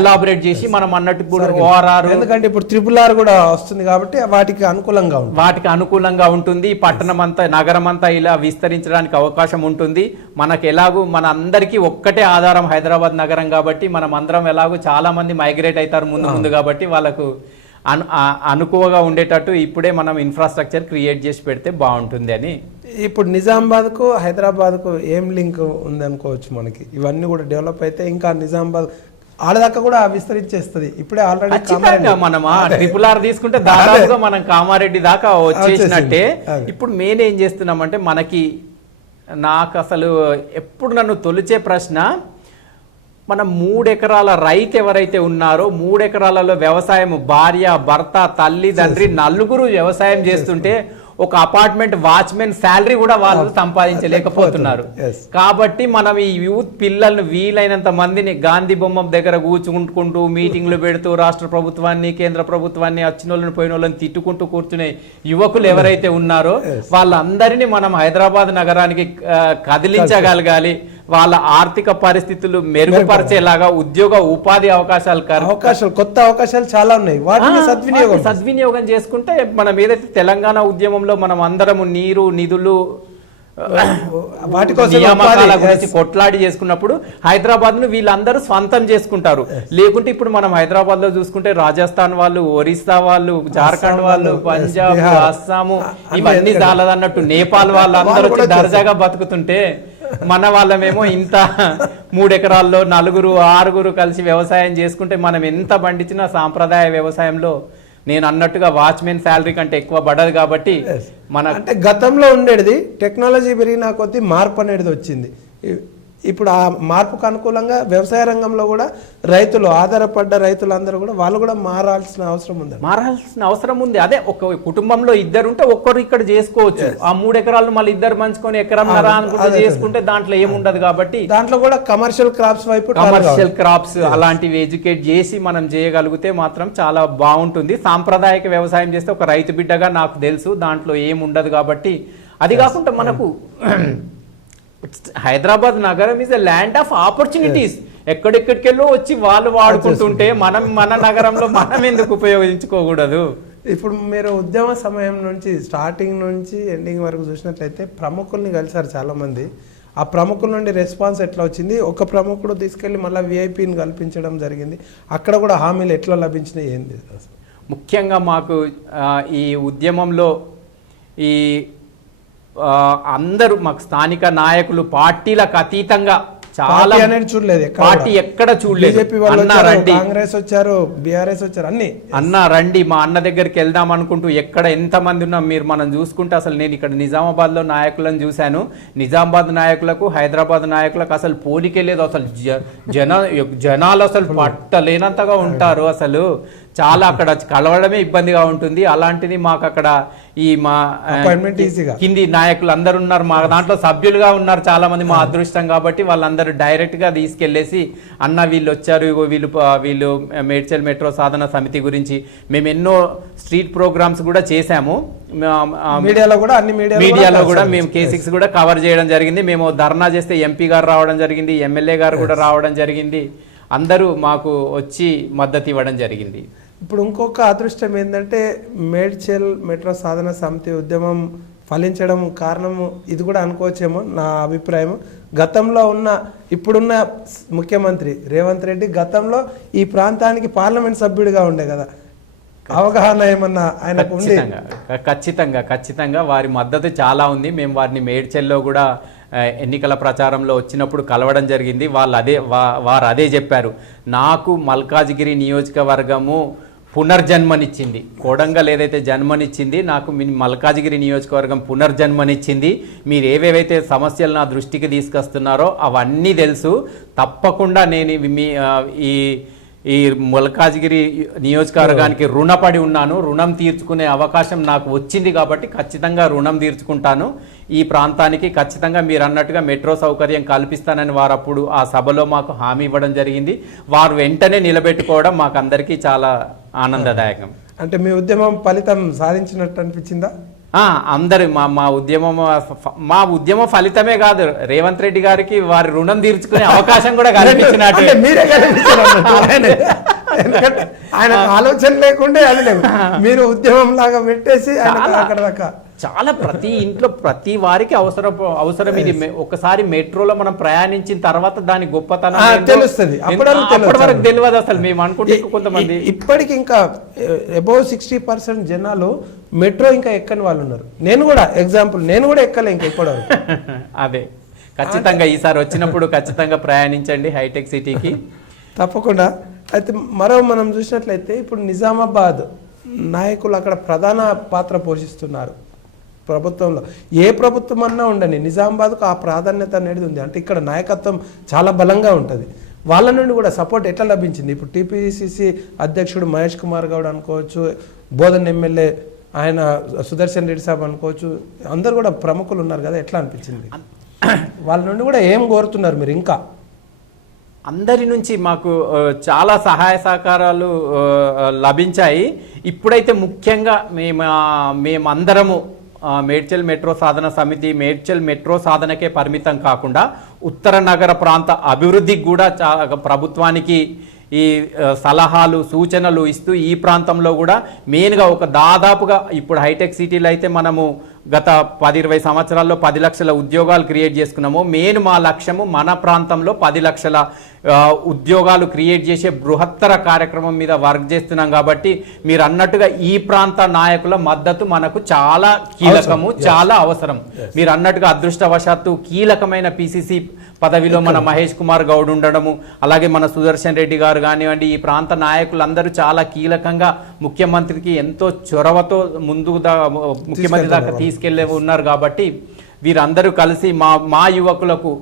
ఎలాబరేట్ చేసి మనం అన్నట్టు కూడా ఓఆర్ఆర్, ఎందుకంటే ఇప్పుడు RRR కూడా వస్తుంది కాబట్టి వాటికి అనుకూలంగా ఉంటుంది. పట్టణం అంతా, నగరం అంతా ఇలా విస్తరించడానికి అవకాశం ఉంటుంది. మనకు ఎలాగూ మన అందరికీ ఒక్కటే ఆధారం హైదరాబాద్ నగరం కాబట్టి మనం అందరం ఎలాగూ చాలా మంది మైగ్రేట్ అవుతారు ముందు కాబట్టి వాళ్ళకు అనుకువగా ఉండేటట్టు ఇప్పుడే మనం ఇన్ఫ్రాస్ట్రక్చర్ క్రియేట్ చేసి పెడితే బాగుంటుంది అని. ఇప్పుడు నిజామాబాద్కు హైదరాబాద్కు ఏం లింక్ ఉందనుకోవచ్చు మనకి? ఇవన్నీ కూడా డెవలప్ అయితే ఇంకా నిజామాబాద్ ఆడదాకా కూడా విస్తరించేస్తుంది. ఇప్పుడే ఆల్రెడీ మనం RRR తీసుకుంటే దాదాపుగా మనం కామారెడ్డి దాకా వచ్చేసినట్టే. ఇప్పుడు మెయిన్ ఏం చేస్తున్నామంటే నాకు అసలు ఎప్పుడు నన్ను తొలిచే ప్రశ్న, మనం 3 ఎకరాల రైతు ఎవరైతే ఉన్నారో 3 ఎకరాలలో వ్యవసాయం, భార్య, భర్త, తల్లిదండ్రి నలుగురు వ్యవసాయం చేస్తుంటే ఒక అపార్ట్మెంట్ వాచ్మెన్ శాలరీ కూడా వాళ్ళు సంపాదించలేకపోతున్నారు. కాబట్టి మనం ఈ యూత్ పిల్లల్ని వీలైనంత మందిని గాంధీ బొమ్మ దగ్గర కూర్చుకుంటూ మీటింగ్లు పెడుతూ రాష్ట్ర ప్రభుత్వాన్ని, కేంద్ర ప్రభుత్వాన్ని, వచ్చిన వాళ్ళని పోయిన వాళ్ళని తిట్టుకుంటూ కూర్చునే యువకులు ఎవరైతే ఉన్నారో వాళ్ళందరినీ మనం హైదరాబాద్ నగరానికి కదిలించగలగాలి. వాళ్ళ ఆర్థిక పరిస్థితులు మెరుగుపరిచేలాగా ఉద్యోగ ఉపాధి కొత్త అవకాశాలు చాలా ఉన్నాయి. వాటిని సద్వినియోగం చేసుకుంటే మనం ఏదైతే తెలంగాణ ఉద్యమంలో మనం అందరము నీరు, నిధులు, నియామకాల గురించి కొట్లాడి చేసుకున్నప్పుడు హైదరాబాద్ ను వీళ్ళందరూ స్వంతం చేసుకుంటారు. లేకుంటే ఇప్పుడు మనం హైదరాబాద్ లో చూసుకుంటే రాజస్థాన్ వాళ్ళు, ఒరిస్సా వాళ్ళు, జార్ఖండ్ వాళ్ళు, పంజాబ్, అస్సాము ఇవన్నీ చాలదన్నట్టు నేపాల్ వాళ్ళు అందరూ దర్జాగా బతుకుతుంటే మన వాళ్ళమేమో ఇంత 3 ఎకరాల్లో 4-6 కలిసి వ్యవసాయం చేసుకుంటే మనం ఎంత పండించినా సాంప్రదాయ వ్యవసాయంలో నేను అన్నట్టుగా వాచ్మెన్ శాలరీ కంటే ఎక్కువ పడదు. కాబట్టి అంటే గతంలో ఉండేది టెక్నాలజీ పెరిగిన కొద్దీ మార్పు అనేది వచ్చింది. ఇప్పుడు ఆ మార్పుకు అనుకూలంగా వ్యవసాయ రంగంలో కూడా ఆధారపడ్డ రైతులందరూ కూడా వాళ్ళు కూడా మారాల్సిన అవసరం ఉంది. అదే ఒక కుటుంబంలో ఇద్దరు ఉంటే ఒక్కరు ఇక్కడ చేసుకోవచ్చు. ఆ 3 ఎకరాలను మళ్ళీ ఇద్దరు పంచుకొని ఎకరంన్నర అనుకుంటే చేసుకుంటే దాంట్లో ఏముండదు. కాబట్టి దాంట్లో కూడా కమర్షియల్ క్రాప్స్ అలాంటివి ఎడ్యుకేట్ చేసి మనం చేయగలిగితే మాత్రం చాలా బాగుంటుంది. సాంప్రదాయక వ్యవసాయం చేస్తే ఒక రైతు బిడ్డగా నాకు తెలుసు దాంట్లో ఏముండదు. కాబట్టి అది కాకుండా మనకు హైదరాబాద్ నగరం is a land of opportunities. ఎక్కడెక్కడికెళ్ళో వచ్చి వాళ్ళు వాడుకుంటుంటే మన నగరంలో మనం ఎందుకు ఉపయోగించుకోకూడదు? ఇప్పుడు మీరు ఉద్యమ సమయం నుంచి స్టార్టింగ్ నుంచి ఎండింగ్ వరకు చూసినట్లయితే ప్రముఖుల్ని కలిసారు చాలా మంది. ఆ ప్రముఖుల నుండి రెస్పాన్స్ ఎట్లా వచ్చింది? ఒక ప్రముఖుడు తీసుకెళ్లి మళ్ళీ విఐపిని కల్పించడం జరిగింది. అక్కడ కూడా హామీలు ఎట్లా లభించినాయి, ఏంది? ముఖ్యంగా మాకు ఈ ఉద్యమంలో అందరూ మాకు స్థానిక నాయకులు పార్టీలకు అతీతంగా చాలా పార్టీ అనేది చూడలేదు, పార్టీ ఎక్కడ చూడలేదు. బీజేపీ వాళ్ళు అన్న వచ్చారు, రండి, కాంగ్రెస్ వచ్చారు, బీఆర్ఎస్ వచ్చారు, అన్ని అన్న రండి మా అన్న దగ్గరికి వెళ్దాం అనుకుంటూ ఎక్కడ ఎంతమంది ఉన్నా మీరు మనం చూసుకుంటే అసలు నేను ఇక్కడ నిజామాబాద్లో నాయకులను చూశాను. నిజామాబాద్ నాయకులకు హైదరాబాద్ నాయకులకు అసలు పోలికే లేదు. అసలు జనాలు అసలు పట్టలేనంతగా ఉంటారు. అసలు చాలా అక్కడ కలవడమే ఇబ్బందిగా ఉంటుంది. అలాంటిది మాకు అక్కడ ఈ మా కింది నాయకులు అందరు ఉన్నారు, మా దాంట్లో సభ్యులుగా ఉన్నారు చాలా మంది. మా అదృష్టం కాబట్టి వాళ్ళందరూ డైరెక్ట్ గా తీసుకెళ్లేసి అన్న వీళ్ళు వచ్చారు, వీళ్ళు మేడ్చల్ మెట్రో సాధన సమితి గురించి మేము ఎన్నో స్ట్రీట్ ప్రోగ్రామ్స్ కూడా చేశాము. మీడియాలో కూడా మేము K6 కూడా కవర్ చేయడం జరిగింది. మేము ధర్నా చేస్తే ఎంపీ గారు రావడం జరిగింది, ఎమ్మెల్యే గారు కూడా రావడం జరిగింది. అందరూ మాకు వచ్చి మద్దతు ఇవ్వడం జరిగింది. ఇప్పుడు ఇంకొక అదృష్టం ఏంటంటే మేడ్చల్ మెట్రో సాధన సమితి ఉద్యమం ఫలించడం కారణము ఇది కూడా అనుకోవచ్చేమో నా అభిప్రాయం. గతంలో ఉన్న ఇప్పుడున్న ముఖ్యమంత్రి రేవంత్ రెడ్డి గతంలో ఈ ప్రాంతానికి పార్లమెంట్ సభ్యుడిగా ఉండే కదా, అవగాహన ఏమన్నా ఆయనకు ఉంది? ఖచ్చితంగా వారి మద్దతు చాలా ఉంది. మేము వారిని మేడ్చల్లో కూడా ఎన్నికల ప్రచారంలో వచ్చినప్పుడు కలవడం జరిగింది. వారు అదే చెప్పారు, నాకు మల్కాజ్గిరి నియోజకవర్గము పునర్జన్మనిచ్చింది. కొడంగల్ ఏదైతే జన్మనిచ్చింది, నాకు మల్కాజ్గిరి నియోజకవర్గం పునర్జన్మనిచ్చింది. మీరు ఏవేవైతే సమస్యలు నా దృష్టికి తీసుకొస్తున్నారో అవన్నీ తెలుసు. తప్పకుండా నేను ఈ మల్కాజ్గిరి నియోజకవర్గానికి రుణపడి ఉన్నాను. రుణం తీర్చుకునే అవకాశం నాకు వచ్చింది కాబట్టి ఖచ్చితంగా రుణం తీర్చుకుంటాను. ఈ ప్రాంతానికి ఖచ్చితంగా మీరు అన్నట్టుగా మెట్రో సౌకర్యం కల్పిస్తానని వారు అప్పుడు ఆ సభలో మాకు హామీ ఇవ్వడం జరిగింది. వారు వెంటనే నిలబెట్టుకోవడం మాకు అందరికీ చాలా ఆనందదాయకం. అంటే మీ ఉద్యమం ఫలితం సాధించినట్టు అనిపించిందా? అందరు మా ఉద్యమ ఫలితమే కాదు, రేవంత్ రెడ్డి గారికి వారి రుణం తీర్చుకునే అవకాశం కూడా కల్పించినట్టు. ఆయన ఆలోచన లేకుండే అది లేదు, మీరు ఉద్యమం లాగా పెట్టేసి అక్కడ దాకా చాలా ప్రతి ఇంట్లో ప్రతి వారికి అవసరం ఇది. ఒకసారి మెట్రోలో మనం ప్రయాణించిన తర్వాత దాని గొప్పతనం తెలుస్తుంది. అప్పటి వరకు తెలియదు అసలు. మేము అనుకుంటే కొంతమంది ఇప్పటికి ఇంకా అబౌవ్ 60% జనాలు మెట్రో ఇంకా ఎక్కని వాళ్ళు ఉన్నారు. నేను కూడా ఎగ్జాంపుల్, నేను కూడా ఎక్కలే ఇంకా ఇప్పటివరకు. అదే ఖచ్చితంగా ఈసారి వచ్చినప్పుడు ఖచ్చితంగా ప్రయాణించండి హైటెక్ సిటీకి తప్పకుండా. అయితే మనం చూసినట్లయితే ఇప్పుడు నిజామాబాద్ నాయకులు అక్కడ ప్రధాన పాత్ర పోషిస్తున్నారు ప్రభుత్వంలో. ఏ ప్రభుత్వం అన్నా ఉండని నిజామాబాద్కు ఆ ప్రాధాన్యత అనేది ఉంది. అంటే ఇక్కడ నాయకత్వం చాలా బలంగా ఉంటుంది. వాళ్ళ నుండి కూడా సపోర్ట్ ఎట్లా లభించింది? ఇప్పుడు టీపీసీసీ అధ్యక్షుడు మహేష్ కుమార్ గౌడ్ అనుకోవచ్చు, బోధన్ ఎమ్మెల్యే ఆయన సుదర్శన్ రెడ్డి సాబ్ అనుకోవచ్చు, అందరు కూడా ప్రముఖులు ఉన్నారు కదా, ఎట్లా అనిపించింది? వాళ్ళ నుండి కూడా ఏం కోరుతున్నారు మీరు? ఇంకా అందరి నుంచి మాకు చాలా సహాయ సహకారాలు లభించాయి. ఇప్పుడైతే ముఖ్యంగా మేమందరము మేడ్చల్ మెట్రో సాధన సమితి మేడ్చల్ మెట్రో సాధనకే పరిమితం కాకుండా ఉత్తర నగర ప్రాంత అభివృద్ధికి కూడా ప్రభుత్వానికి ఈ సలహాలు సూచనలు ఇస్తూ ఈ ప్రాంతంలో కూడా మెయిన్గా దాదాపుగా ఇప్పుడు హైటెక్ సిటీలో అయితే మనము గత 10-20 సంవత్సరాల్లో 10 లక్షల ఉద్యోగాలు క్రియేట్ చేసుకున్నాము. మెయిన్ మా లక్ష్యము మన ప్రాంతంలో 10 లక్షల ఉద్యోగాలు క్రియేట్ చేసే బృహత్తర కార్యక్రమం మీద వర్క్ చేస్తున్నాం. కాబట్టి మీరు అన్నట్టుగా ఈ ప్రాంత నాయకుల మద్దతు మనకు చాలా కీలకము, చాలా అవసరం. మీరు అన్నట్టుగా అదృష్టవశాత్తు కీలకమైన పిసిసి పదవిలో మన మహేష్ కుమార్ గౌడ్ ఉండడము, అలాగే మన సుదర్శన్ రెడ్డి గారు కానివ్వండి, ఈ ప్రాంత నాయకులందరూ చాలా కీలకంగా ముఖ్యమంత్రికి ఎంతో చొరవతో ముఖ్యమంత్రి దాకా తీసుకెళ్ళి ఉన్నారు. కాబట్టి వీరందరూ కలిసి మా యువకులకు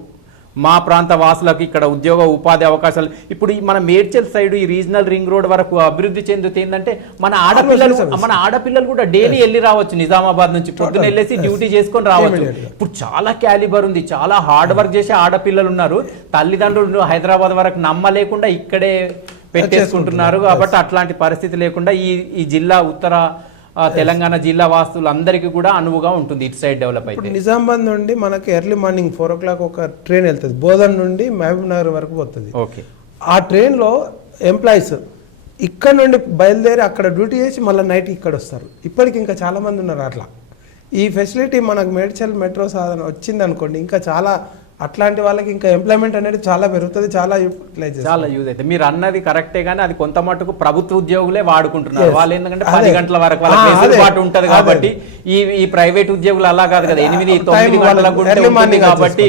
మా ప్రాంత వాసులకు ఇక్కడ ఉద్యోగ ఉపాధి అవకాశాలు ఇప్పుడు మన మేడ్చల్ సైడ్ ఈ రీజనల్ రింగ్ రోడ్ వరకు అభివృద్ధి చెందుతుంది. ఏంటంటే మన ఆడపిల్లలు కూడా డైలీ వెళ్ళి రావచ్చు. నిజామాబాద్ నుంచి పొద్దున వెళ్ళేసి డ్యూటీ చేసుకొని రావచ్చు. ఇప్పుడు చాలా క్యాలిబర్ ఉంది, చాలా హార్డ్ వర్క్ చేసే ఆడపిల్లలు ఉన్నారు. తల్లిదండ్రులు హైదరాబాద్ వరకు నమ్మలేకుండా ఇక్కడే పెట్టేసుకుంటున్నారు. కాబట్టి అట్లాంటి పరిస్థితి లేకుండా ఈ జిల్లా ఉత్తర తెలంగాణ జిల్లా వాసులందరికీ కూడా అనువుగా ఉంటుంది ఇటు సైడ్ డెవలప్ అయితే. నిజామాబాద్ నుండి మనకి ఎర్లీ మార్నింగ్ 4 o'clock ఒక ట్రైన్ వెళ్తుంది, బోధన్ నుండి మహబూబ్ నగర్ వరకు పోతుంది. ఓకే, ఆ ట్రైన్లో ఎంప్లాయీస్ ఇక్కడ నుండి బయలుదేరి అక్కడ డ్యూటీ చేసి మళ్ళీ నైట్ ఇక్కడ వస్తారు. ఇప్పటికి ఇంకా చాలామంది ఉన్నారు. అట్లా ఈ ఫెసిలిటీ మనకు మేడ్చల్ మెట్రో సాధన వచ్చింది అనుకోండి, ఇంకా చాలా అట్లాంటి వాళ్ళకి ఇంకా ఎంప్లాయ్మెంట్ అనేది చాలా పెరుగుతుంది, చాలా యూటిలైజ్ చాలా యూజ్ అయితే మీరు అన్నది కరెక్టే, కానీ అది కొంత మటుకు ప్రభుత్వ ఉద్యోగులే వాడుకుంటున్నారు. వాళ్ళు ఎందుకంటే 10 గంటల వరకు వాళ్ళకి వెసులుబాటు ఉంటది కాబట్టి, ఈ ప్రైవేట్ ఉద్యోగులు అలా కాదు కదా, 8-9 గంటలకు ఉంటుంది కాబట్టి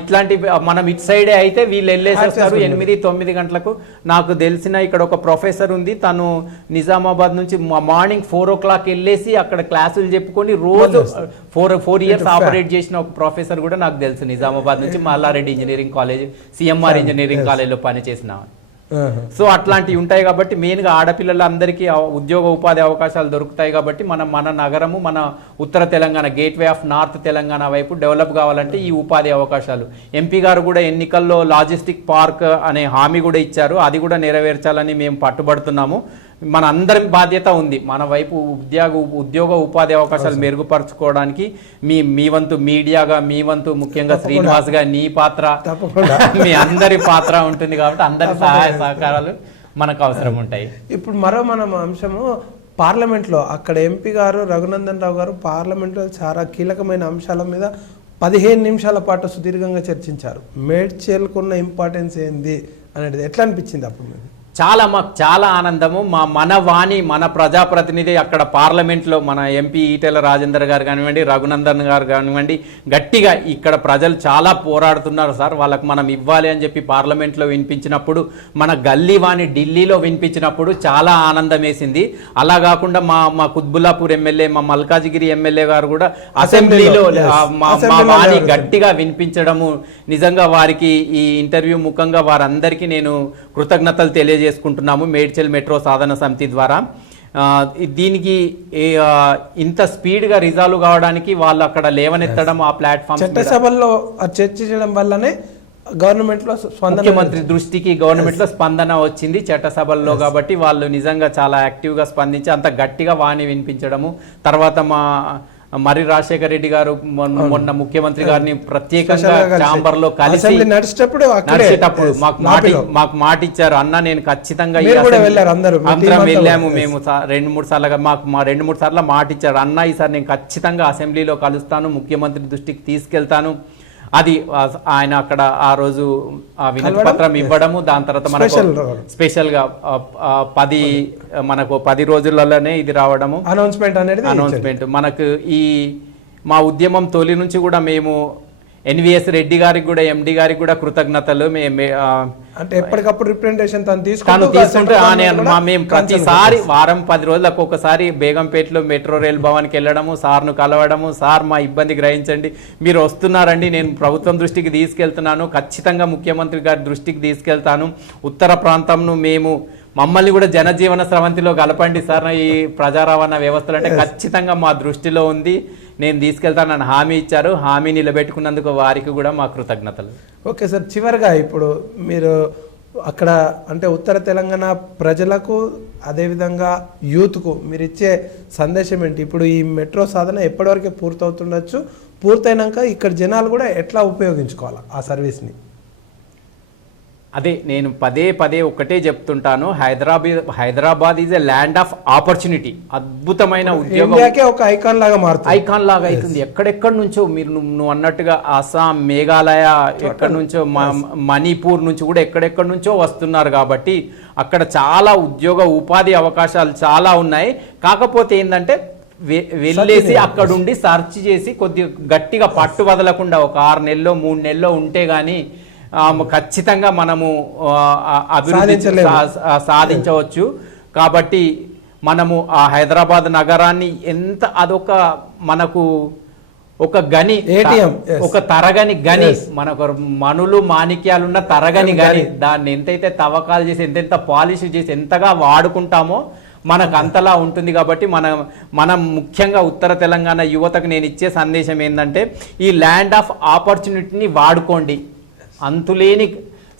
ఇట్లాంటి మనం ఇటు సైడే అయితే వీళ్ళు వెళ్ళేసేస్తారు 8-9 గంటలకు. నాకు తెలిసిన ఇక్కడ ఒక ప్రొఫెసర్ ఉంది, తను నిజామాబాద్ నుంచి మార్నింగ్ 4 o'clock వెళ్ళేసి అక్కడ క్లాసులు చెప్పుకొని రోజు 4 years ఆపరేట్ చేసిన ఒక ప్రొఫెసర్ కూడా నాకు తెలుసు. నిజామాబాద్ నుంచి Mallareddy engineering college, CMR engineering కాలేజ్లో పనిచేసిన. సో అట్లాంటివి ఉంటాయి కాబట్టి మెయిన్గా ఆడపిల్లలందరికీ ఉద్యోగ ఉపాధి అవకాశాలు దొరుకుతాయి కాబట్టి మన నగరము, మన ఉత్తర Telangana, gateway of north Telangana వైపు డెవలప్ కావాలంటే ఈ ఉపాధి అవకాశాలు. ఎంపీ గారు కూడా ఎన్నికల్లో లాజిస్టిక్ పార్క్ అనే హామీ కూడా ఇచ్చారు, అది కూడా నెరవేర్చాలని మేము పట్టుబడుతున్నాము. మన అందరి బాధ్యత ఉంది, మన వైపు ఉద్యోగ ఉపాధి అవకాశాలు మెరుగుపరచుకోవడానికి మీ వంతు మీడియాగా, మీ వంతు ముఖ్యంగా శ్రీనివాస్ గా నీ పాత్ర, మీ అందరి పాత్ర ఉంటుంది కాబట్టి అందరి సహాయ సహకారాలు మనకు అవసరం ఉంటాయి. ఇప్పుడు మరో మనం అంశము పార్లమెంట్లో, అక్కడ ఎంపీ గారు రఘునందన్ రావు గారు పార్లమెంట్లో చాలా కీలకమైన అంశాల మీద 15 నిమిషాల పాటు సుదీర్ఘంగా చర్చించారు. మేడ్చల్కున్న ఇంపార్టెన్స్ ఏంది అనేది ఎట్లా అనిపించింది అప్పుడు మీకు? మాకు చాలా ఆనందము. మన వాణి, మన ప్రజాప్రతినిధి అక్కడ పార్లమెంట్లో మన ఎంపీ ఈటెల రాజేందర్ గారు కానివ్వండి, రఘునందన్ గారు కానివ్వండి, గట్టిగా ఇక్కడ ప్రజలు చాలా పోరాడుతున్నారు సార్, వాళ్ళకు మనం ఇవ్వాలి అని చెప్పి పార్లమెంట్లో వినిపించినప్పుడు, మన గల్లీ వాణి ఢిల్లీలో వినిపించినప్పుడు చాలా ఆనందం వేసింది. అలా కాకుండా మా కుత్బుల్లాపూర్ ఎమ్మెల్యే, మా మల్కాజిగిరి ఎమ్మెల్యే గారు కూడా అసెంబ్లీలో మా వాణి గట్టిగా వినిపించడము, నిజంగా వారికి ఈ ఇంటర్వ్యూ ముఖంగా వారందరికీ నేను కృతజ్ఞతలు తెలియజేసుకుంటున్నాము మేడ్చల్ మెట్రో సాధన సమితి ద్వారా. దీనికి ఇంత స్పీడ్గా రిజాల్వ్ కావడానికి వాళ్ళు అక్కడ లేవనెత్తడం, ఆ ప్లాట్ఫామ్ చట్టసభల్లో చర్చించడం వల్లనే గవర్నమెంట్లో ముఖ్యమంత్రి దృష్టికి గవర్నమెంట్లో స్పందన వచ్చింది చట్టసభల్లో. కాబట్టి వాళ్ళు నిజంగా చాలా యాక్టివ్గా స్పందించి అంత గట్టిగా వాణి వినిపించడము. తర్వాత మర్రి రాజశేఖర రెడ్డి గారు మొన్న ముఖ్యమంత్రి గారిని ప్రత్యేకంగా ఛాంబర్ లో కలిసి నడిచేటప్పుడు మాకు మాట ఇచ్చారు, అన్న నేను ఖచ్చితంగా అందరం వెళ్ళాము మేము 2-3 సార్లుగా, మాకు 2-3 సార్లు మాట ఇచ్చారు, అన్న ఈసారి నేను ఖచ్చితంగా అసెంబ్లీలో కలుస్తాను, ముఖ్యమంత్రి దృష్టికి తీసుకెళ్తాను. అది ఆయన అక్కడ ఆ రోజు వినతి పత్రం ఇవ్వడము, దాని తర్వాత మనకు స్పెషల్ గా మనకు 10 రోజులలోనే ఇది రావడము, అనౌన్స్మెంట్. మనకు మా ఉద్యమం తొలి నుంచి కూడా మేము ఎన్విఎస్ రెడ్డి గారికి కూడా, ఎండి గారికి కూడా కృతజ్ఞతలు. అంటే ఎప్పటికప్పుడు రిప్రజెంటేషన్ తీసుకుంటే మేము ప్రతిసారి వారం 10 రోజులకు ఒకసారి బేగంపేటలో మెట్రో రైల్ భవన్కి వెళ్ళడము, సార్ను కలవడము, సార్ మా ఇబ్బంది గ్రహించండి, మీరు వస్తున్నారండి, నేను ప్రభుత్వం దృష్టికి తీసుకెళ్తున్నాను, ఖచ్చితంగా ముఖ్యమంత్రి గారి దృష్టికి తీసుకెళ్తాను, ఉత్తర ప్రాంతంను మమ్మల్ని కూడా జనజీవన స్రవంతిలో కలపండి సార్, ఈ ప్రజా రవాణా వ్యవస్థలు అంటే ఖచ్చితంగా మా దృష్టిలో ఉంది, నేను తీసుకెళ్తానని హామీ ఇచ్చారు. హామీ నిలబెట్టుకున్నందుకు వారికి కూడా మా కృతజ్ఞతలు. ఓకే సార్, చివరిగా ఇప్పుడు మీరు అక్కడ అంటే ఉత్తర తెలంగాణ ప్రజలకు, అదేవిధంగా యూత్కు మీరు ఇచ్చే సందేశం ఏంటి? ఇప్పుడు ఈ మెట్రో సాధన ఎప్పటివరకు పూర్తవుతుండొచ్చు, పూర్తయినాక ఇక్కడ జనాలు కూడా ఎట్లా ఉపయోగించుకోవాలి ఆ సర్వీస్ని? అదే నేను పదే ఒకటే చెప్తుంటాను, Hyderabad is a land of opportunity. అద్భుతమైన ఉద్యోగం, ఒక ఐకాన్ లాగా అవుతుంది. ఎక్కడెక్కడి నుంచో నువ్వు అన్నట్టుగా అస్సాం, మేఘాలయ, ఎక్కడి నుంచో మణిపూర్ నుంచి కూడా ఎక్కడెక్కడి నుంచో వస్తున్నారు. కాబట్టి అక్కడ చాలా ఉద్యోగ ఉపాధి అవకాశాలు చాలా ఉన్నాయి. కాకపోతే ఏంటంటే వెళ్ళేసి అక్కడుండి సర్చ్ చేసి కొద్దిగా గట్టిగా పట్టు వదలకుండా ఒక 6 నెలలో 3 నెలలో ఉంటే గానీ ఖచ్చితంగా మనము అభివృద్ధి సాధించవచ్చు. కాబట్టి మనము ఆ హైదరాబాద్ నగరాన్ని అదొక మనకు ఒక గని, ఒక తరగని గని, మనకు మనులు మాణిక్యాలున్న తరగని గని, దాన్ని ఎంతైతే తవ్వకాలు చేసి ఎంతెంత పాలిష్ చేసి ఎంతగా వాడుకుంటామో మనకు అంతలా ఉంటుంది. కాబట్టి మనం ముఖ్యంగా ఉత్తర తెలంగాణ యువతకు నేను ఇచ్చే సందేశం ఏంటంటే, ఈ ల్యాండ్ ఆఫ్ ఆపర్చునిటీని వాడుకోండి. అంతులేని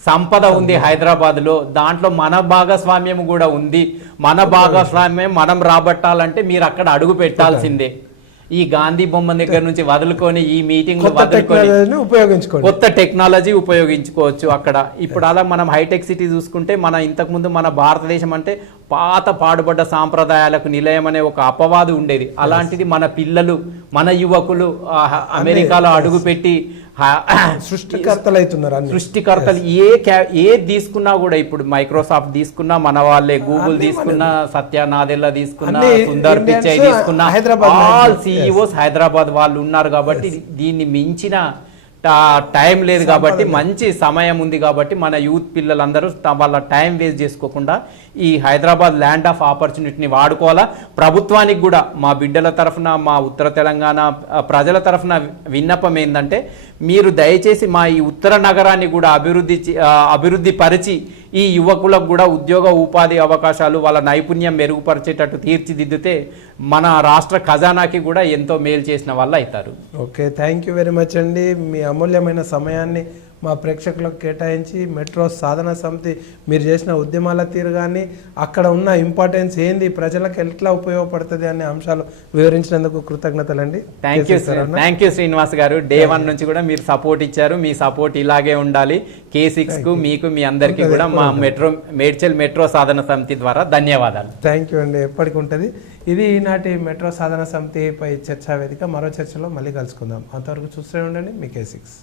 సంపద ఉంది హైదరాబాద్లో, దాంట్లో మన భాగస్వామ్యం కూడా ఉంది. మన భాగస్వామ్యం మనం రాబట్టాలంటే మీరు అక్కడ అడుగు పెట్టాల్సిందే. ఈ గాంధీ బొమ్మ దగ్గర నుంచి వదులుకొని ఈ మీటింగ్ కొత్త టెక్నాలజీ ఉపయోగించుకోవచ్చు అక్కడ. ఇప్పుడు అలా మనం హైటెక్ సిటీ చూసుకుంటే, ఇంతకుముందు మన భారతదేశం అంటే పాత పాడుబడ్డ సాంప్రదాయాలకు నిలయం అనే ఒక అపవాదు ఉండేది. అలాంటిది మన పిల్లలు, మన యువకులు అమెరికాలో అడుగుపెట్టి సృష్టికర్తలు అవుతున్నారు అన్ని. సృష్టికర్తలు ఏ తీసుకున్నా కూడా ఇప్పుడు మైక్రోసాఫ్ట్ తీసుకున్నా మన వాళ్ళే, గూగుల్ తీసుకున్నా, సత్య నాదెల్లా తీసుకున్నా, సుందర్ పిచ్చై తీసుకున్నా, ఆల్ సిఇఓస్ హైదరాబాద్ వాళ్ళు ఉన్నారు కాబట్టి దీన్ని మించిన టైం లేదు కాబట్టి, మంచి సమయం ఉంది కాబట్టి మన యూత్ పిల్లలందరూ వాళ్ళ టైం వేస్ట్ చేసుకోకుండా ఈ హైదరాబాద్ ల్యాండ్ ఆఫ్ ఆపర్చునిటీని వాడుకోవాలా. ప్రభుత్వానికి కూడా మా బిడ్డల తరఫున, మా ఉత్తర తెలంగాణ ప్రజల తరఫున విన్నపం ఏంటంటే, మీరు దయచేసి మా ఈ ఉత్తర నగరాన్ని కూడా అభివృద్ధి పరిచి ఈ యువకులకు కూడా ఉద్యోగ ఉపాధి అవకాశాలు, వాళ్ళ నైపుణ్యం మెరుగుపరిచేటట్టు తీర్చిదిద్దితే మన రాష్ట్ర ఖజానాకి కూడా ఎంతో మేలు చేసిన వాళ్ళు అవుతారు. Okay, thank you very much అండి. మీ అమూల్యమైన సమయాన్ని మా ప్రేక్షకులకు కేటాయించి మెట్రో సాధన సమితి మీరు చేసిన ఉద్యమాల తీరు కానీ, అక్కడ ఉన్న ఇంపార్టెన్స్ ఏంది, ప్రజలకు ఎట్లా ఉపయోగపడుతుంది అనే అంశాలు వివరించినందుకు కృతజ్ఞతలండి. థ్యాంక్ యూ శ్రీనివాస్ గారు. డే 1 నుంచి కూడా మీరు సపోర్ట్ ఇచ్చారు. మీ సపోర్ట్ ఇలాగే ఉండాలి. K6 కు మీకు మీ అందరికీ కూడా మా మేడ్చల్ మెట్రో సాధన సమితి ద్వారా ధన్యవాదాలు. థ్యాంక్ యూ అండి, ఎప్పటికి ఉంటుంది. ఇది ఈనాటి మెట్రో సాధన సమితిపై చర్చా వేదిక. మరో చర్చలో మళ్ళీ కలుసుకుందాం. అంతవరకు చూస్తూనే ఉండండి మీ K6.